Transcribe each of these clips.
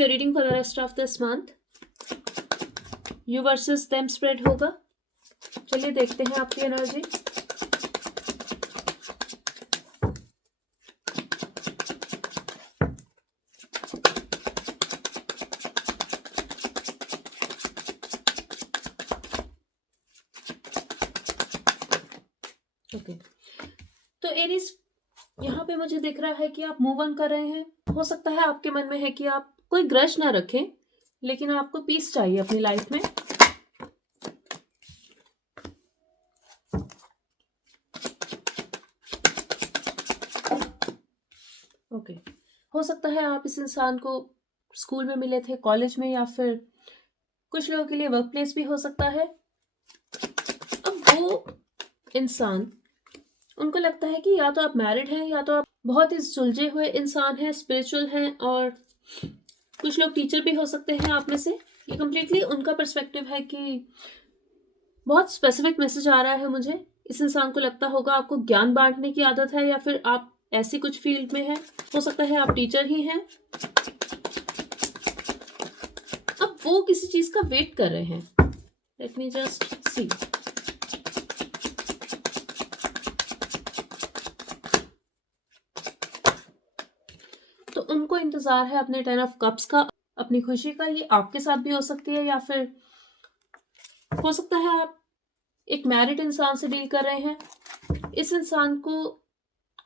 your reading for the rest of this month. You versus them spread होगा. चलिए देखते हैं आपकी एनर्जी. ओके, तो एरीज यहाँ पे मुझे दिख रहा है कि आप मूव ऑन कर रहे हैं. हो सकता है आपके मन में है कि आप कोई ग्रज ना रखें, लेकिन आपको पीस चाहिए अपनी लाइफ में. ओके, हो सकता है आप इस इंसान को स्कूल में मिले थे, कॉलेज में, या फिर कुछ लोगों के लिए वर्क प्लेस भी हो सकता है. अब वो इंसान, उनको लगता है कि या तो आप मैरिड हैं या तो आप बहुत ही सुलझे हुए इंसान हैं, स्पिरिचुअल हैं, और कुछ लोग टीचर भी हो सकते हैं आप में से. ये कम्प्लीटली उनका पर्सपेक्टिव है कि बहुत स्पेसिफिक मैसेज आ रहा है मुझे. इस इंसान को लगता होगा आपको ज्ञान बांटने की आदत है, या फिर आप ऐसी कुछ फील्ड में हैं. हो सकता है आप टीचर ही हैं. अब वो किसी चीज का वेट कर रहे हैं. Let me just see. तो उनको इंतजार है अपने 10 ऑफ कप्स का, अपनी खुशी का. ये आपके साथ भी हो सकती है, या फिर हो सकता है आप एक मैरिड इंसान से डील कर रहे हैं. इस इंसान को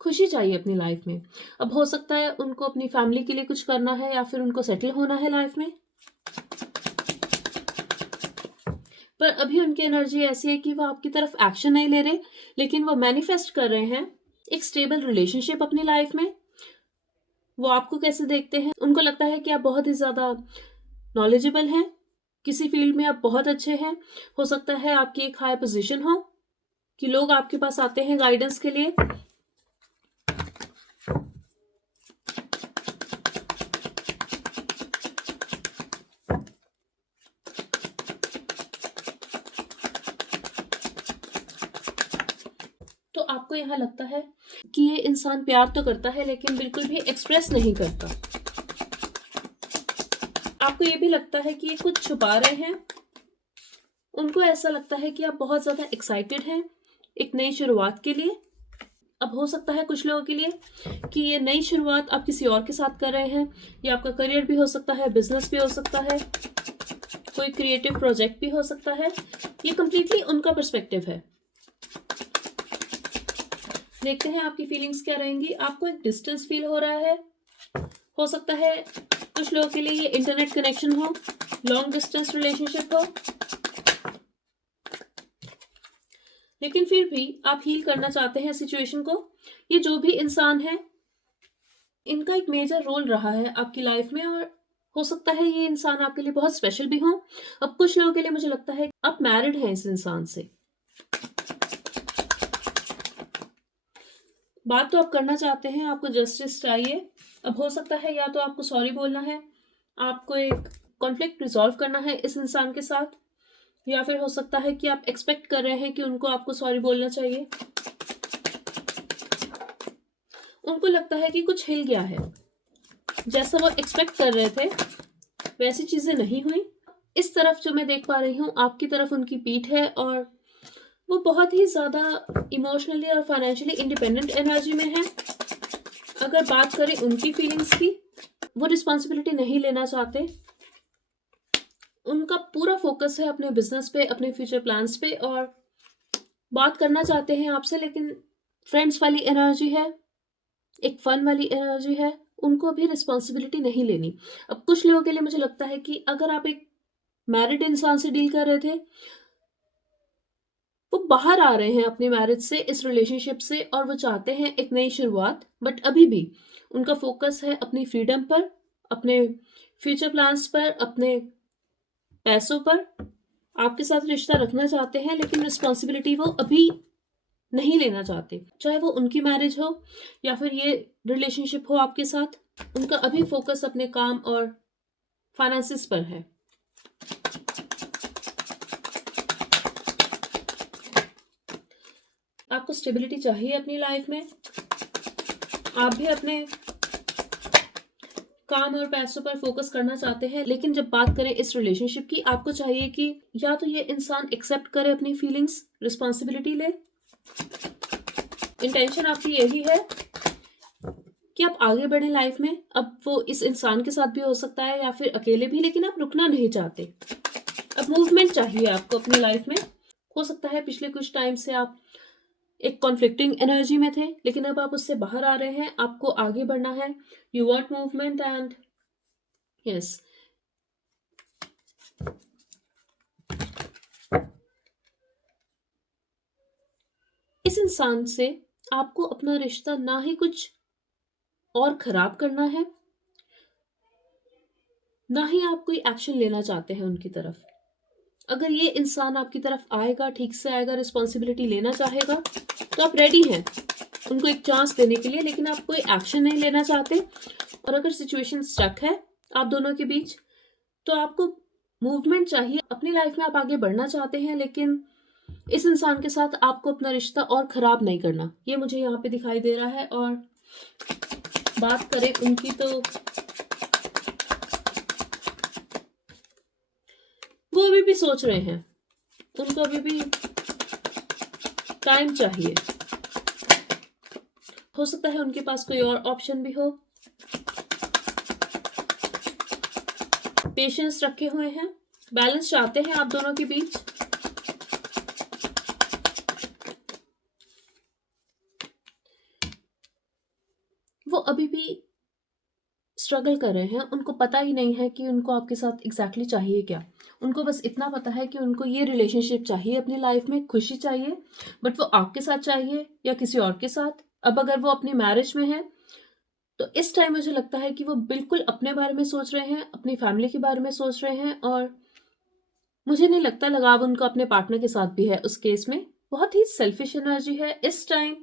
खुशी चाहिए अपनी लाइफ में. अब हो सकता है उनको अपनी फैमिली के लिए कुछ करना है, या फिर उनको सेटल होना है लाइफ में. पर अभी उनकी एनर्जी ऐसी है कि वो आपकी तरफ एक्शन नहीं ले रहे, लेकिन वो मैनिफेस्ट कर रहे हैं एक स्टेबल रिलेशनशिप अपनी लाइफ में. वो आपको कैसे देखते हैं, उनको लगता है कि आप बहुत ही ज़्यादा नॉलेजेबल हैं, किसी फील्ड में आप बहुत अच्छे हैं. हो सकता है आपकी एक हाई पोजीशन हो कि लोग आपके पास आते हैं गाइडेंस के लिए. तो आपको यहाँ लगता है कि ये इंसान प्यार तो करता है, लेकिन बिल्कुल भी एक्सप्रेस नहीं करता. आपको ये भी लगता है कि ये कुछ छुपा रहे हैं. उनको ऐसा लगता है कि आप बहुत ज़्यादा एक्साइटेड हैं एक नई शुरुआत के लिए. अब हो सकता है कुछ लोगों के लिए कि ये नई शुरुआत आप किसी और के साथ कर रहे हैं. ये आपका करियर भी हो सकता है, बिजनेस भी हो सकता है, कोई क्रिएटिव प्रोजेक्ट भी हो सकता है. ये कंप्लीटली उनका पर्सपेक्टिव है. देखते हैं आपकी फीलिंग्स क्या रहेंगी. आपको एक डिस्टेंस फील हो रहा है. हो सकता है कुछ लोगों के लिए ये इंटरनेट कनेक्शन हो, लॉन्ग डिस्टेंस रिलेशनशिप हो, लेकिन फिर भी आप हील करना चाहते हैं सिचुएशन को. ये जो भी इंसान है, इनका एक मेजर रोल रहा है आपकी लाइफ में, और हो सकता है ये इंसान आपके लिए बहुत स्पेशल भी हो. अब कुछ लोगों के लिए मुझे लगता है आप मैरिड हैं इस इंसान से. बात तो आप करना चाहते हैं, आपको जस्टिस चाहिए. अब हो सकता है या तो आपको सॉरी बोलना है, आपको एक कॉन्फ्लिक्ट रिजॉल्व करना है इस इंसान के साथ, या फिर हो सकता है कि आप एक्सपेक्ट कर रहे हैं कि उनको आपको सॉरी बोलना चाहिए. उनको लगता है कि कुछ हिल गया है, जैसा वो एक्सपेक्ट कर रहे थे वैसी चीजें नहीं हुई. इस तरफ जो मैं देख पा रही हूँ, आपकी तरफ उनकी पीठ है, और वो बहुत ही ज़्यादा इमोशनली और फाइनेंशियली इंडिपेंडेंट एनर्जी में है. अगर बात करें उनकी फीलिंग्स की, वो रिस्पॉन्सिबिलिटी नहीं लेना चाहते. उनका पूरा फोकस है अपने बिजनेस पे, अपने फ्यूचर प्लान्स पे, और बात करना चाहते हैं आपसे, लेकिन फ्रेंड्स वाली एनर्जी है, एक फन वाली एनर्जी है. उनको भी रिस्पॉन्सिबिलिटी नहीं लेनी. अब कुछ लोगों के लिए मुझे लगता है कि अगर आप एक मैरिड इंसान से डील कर रहे थे, वो बाहर आ रहे हैं अपनी मैरिज से, इस रिलेशनशिप से, और वो चाहते हैं एक नई शुरुआत. बट अभी भी उनका फोकस है अपनी फ्रीडम पर, अपने फ्यूचर प्लान्स पर, अपने पैसों पर. आपके साथ रिश्ता रखना चाहते हैं, लेकिन रिस्पॉन्सिबिलिटी वो अभी नहीं लेना चाहते. चाहे वो उनकी मैरिज हो या फिर ये रिलेशनशिप हो आपके साथ, उनका अभी फोकस अपने काम और फाइनेंसिस पर है. आपको स्टेबिलिटी चाहिए अपनी लाइफ में. आप भी अपने काम और पैसों पर फोकस करना चाहते हैं, लेकिन जब बात करें इस रिलेशनशिप की, आपको चाहिए कि या तो ये इंसान एक्सेप्ट करे अपनी फीलिंग्स, रिस्पॉन्सिबिलिटी ले। इंटेंशन आपकी यही है कि आप आगे बढ़े लाइफ में। अब वो इस इंसान के साथ भी हो सकता है या फिर अकेले भी, लेकिन आप रुकना नहीं चाहते। अब मूवमेंट चाहिए आपको अपनी लाइफ में। हो सकता है पिछले कुछ टाइम से आप एक कॉन्फ्लिक्टिंग एनर्जी में थे, लेकिन अब आप उससे बाहर आ रहे हैं, आपको आगे बढ़ना है। You want movement and yes, इस इंसान से आपको अपना रिश्ता ना ही कुछ और खराब करना है, ना ही आप कोई एक्शन लेना चाहते हैं उनकी तरफ। अगर ये इंसान आपकी तरफ आएगा, ठीक से आएगा, रिस्पॉन्सिबिलिटी लेना चाहेगा, तो आप रेडी हैं उनको एक चांस देने के लिए, लेकिन आप कोई एक्शन नहीं लेना चाहते। और अगर सिचुएशन स्टक है आप दोनों के बीच, तो आपको मूवमेंट चाहिए। अपनी लाइफ में आप आगे बढ़ना चाहते हैं, लेकिन इस इंसान के साथ आपको अपना रिश्ता और खराब नहीं करना, ये मुझे यहाँ पे दिखाई दे रहा है। और बात करें उनकी, तो वो अभी भी सोच रहे हैं, उनको अभी भी टाइम चाहिए। हो सकता है उनके पास कोई और ऑप्शन भी हो। पेशेंस रखे हुए हैं, बैलेंस चाहते हैं आप दोनों के बीच। वो अभी भी स्ट्रगल कर रहे हैं, उनको पता ही नहीं है कि उनको आपके साथ एग्जैक्टली चाहिए क्या। उनको बस इतना पता है कि उनको ये रिलेशनशिप चाहिए अपनी लाइफ में, खुशी चाहिए, बट वो आपके साथ चाहिए या किसी और के साथ। अब अगर वो अपनी मैरिज में है, तो इस टाइम मुझे लगता है कि वो बिल्कुल अपने बारे में सोच रहे हैं, अपनी फैमिली के बारे में सोच रहे हैं। और मुझे नहीं लगता लगाव उनका अपने पार्टनर के साथ भी है उस केस में। बहुत ही सेल्फिश एनर्जी है इस टाइम।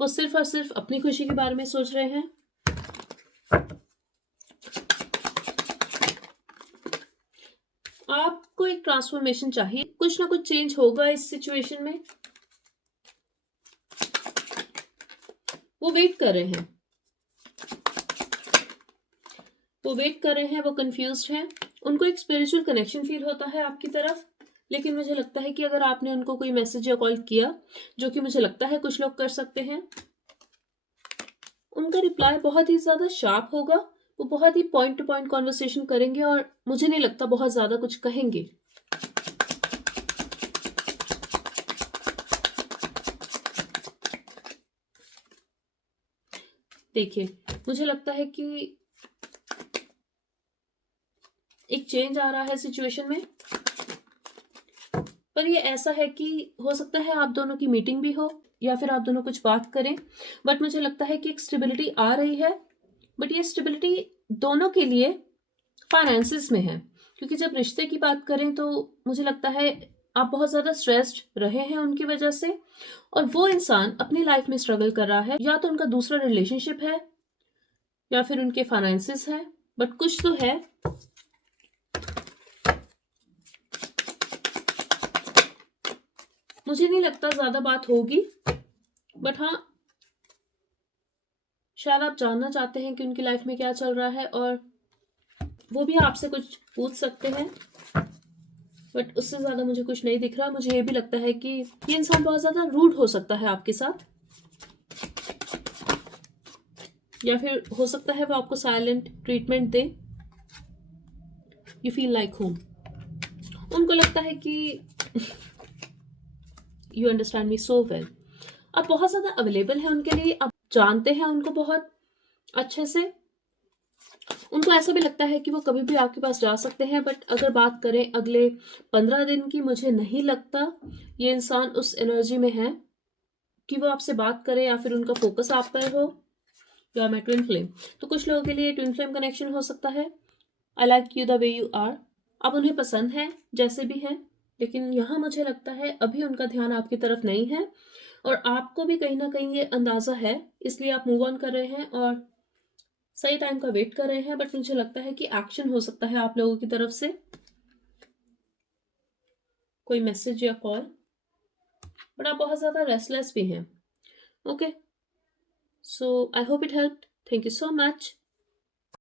वो सिर्फ और सिर्फ अपनी खुशी के बारे में सोच रहे हैं। आपको एक ट्रांसफॉर्मेशन चाहिए, कुछ ना कुछ चेंज होगा इस सिचुएशन में। वो वेट कर रहे हैं, वो कंफ्यूज्ड हैं। उनको एक स्पिरिचुअल कनेक्शन फील होता है आपकी तरफ, लेकिन मुझे लगता है कि अगर आपने उनको कोई मैसेज या कॉल किया, जो कि मुझे लगता है कुछ लोग कर सकते हैं, उनका रिप्लाई बहुत ही ज्यादा शार्प होगा। वो बहुत ही पॉइंट टू पॉइंट कॉन्वर्सेशन करेंगे और मुझे नहीं लगता बहुत ज्यादा कुछ कहेंगे। देखिए, मुझे लगता है कि एक चेंज आ रहा है सिचुएशन में, पर ये ऐसा है कि हो सकता है आप दोनों की मीटिंग भी हो या फिर आप दोनों कुछ बात करें, बट मुझे लगता है कि एक स्टेबिलिटी आ रही है। बट ये स्टेबिलिटी दोनों के लिए फाइनेंसिस में है, क्योंकि जब रिश्ते की बात करें तो मुझे लगता है आप बहुत ज़्यादा स्ट्रेस्ड रहे हैं उनकी वजह से, और वो इंसान अपनी लाइफ में स्ट्रगल कर रहा है। या तो उनका दूसरा रिलेशनशिप है या फिर उनके फाइनेंसिस है, बट कुछ तो है। मुझे नहीं लगता ज़्यादा बात होगी, बट हाँ, शायद आप जानना चाहते हैं कि उनकी लाइफ में क्या चल रहा है, और वो भी आपसे कुछ पूछ सकते हैं, बट उससे ज़्यादा मुझे कुछ नहीं दिख रहा। मुझे ये भी लगता है कि ये इंसान बहुत ज़्यादा रूड हो सकता है आपके साथ, या फिर हो सकता है वो आपको silent treatment they. You feel like home. उनको लगता है कि you understand me so well. आप बहुत ज़्यादा अवेलेबल है उनके लिए, आप जानते हैं उनको बहुत अच्छे से। उनको ऐसा भी लगता है कि वो कभी भी आपके पास जा सकते हैं, बट अगर बात करें अगले 15 दिन की, मुझे नहीं लगता ये इंसान उस एनर्जी में है कि वो आपसे बात करे या फिर उनका फोकस आप पर हो। या मैं ट्विन फ्लेम, तो कुछ लोगों के लिए ट्विन फ्लेम कनेक्शन हो सकता है। I like you the way you are. अब उन्हें पसंद है जैसे भी है, लेकिन यहाँ मुझे लगता है अभी उनका ध्यान आपकी तरफ नहीं है, और आपको भी कहीं ना कहीं ये अंदाजा है, इसलिए आप मूव ऑन कर रहे हैं और सही टाइम का वेट कर रहे हैं। बट मुझे लगता है कि एक्शन हो सकता है आप लोगों की तरफ से, कोई मैसेज या कॉल, बट आप बहुत ज़्यादा रेस्टलेस भी हैं। Okay, so I hope it helped. Thank you so much.